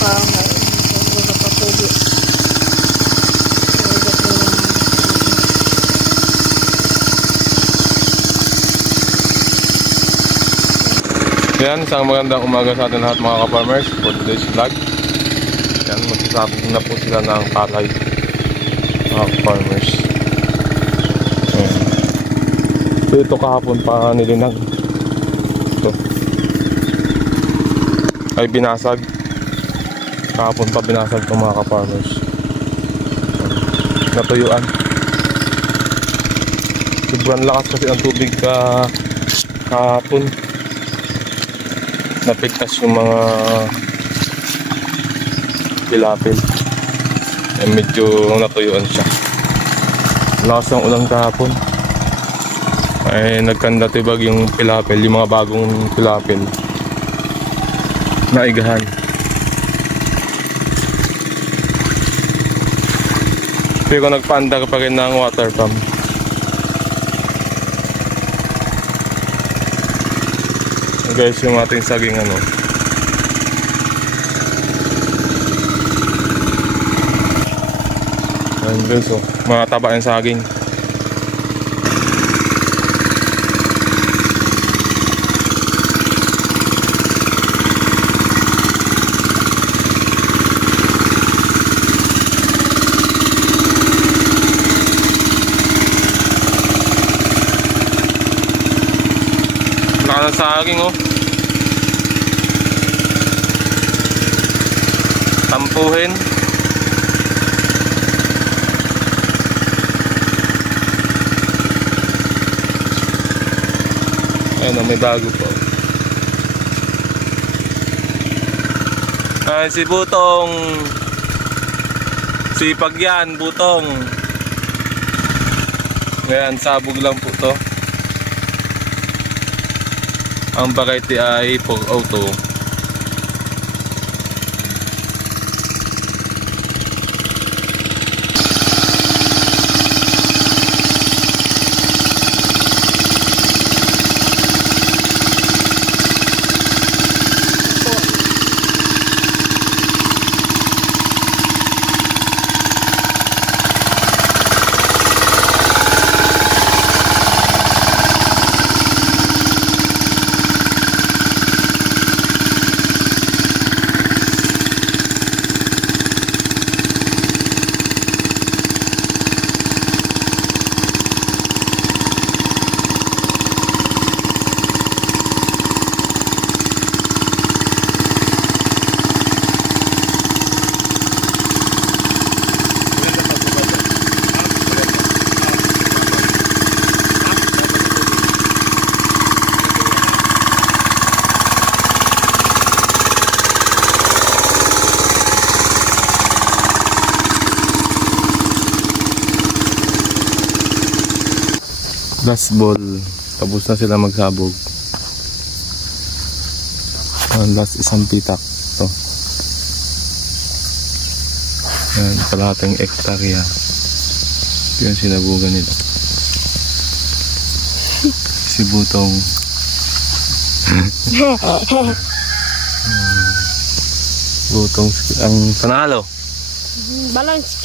Parang may kapatuloy. Yan, isang magandang umaga sa atin lahat mga ka-farmers for today's vlog. Yan, magsasabog na po sila ng palay mga ka-farmers. Ito kahapon pa nilinag. Ito. Ay binasag. Kahapon pa binasag itong mga ka-farmers. Yan. Natuyuan. Sobrang lakas kasi ang tubig ka kahapon napigtas yung mga pilapil eh, medyo natuyuan siya lakas ng ulan kahapon ay nagkandatibag yung pilapil yung mga bagong pilapil naigahan pero nagpaanda ka pa rin ng water pump. Guys yung ating saging ano? Ayan guys oh. Mga taba yung saging Ng saging oh Tampuhin. Ayun na, may bago po. Ay, si Butong. Sipag yan, Butong. Ngayon, sabog lang po to ang Bagayti ay 402 Last. Tapos na sila magsabog. Ang last isang pitak. To. Yan, kalahating hektarya. Ito yung sinabugan nila. Si Butong. Butong ang panalo. Balance.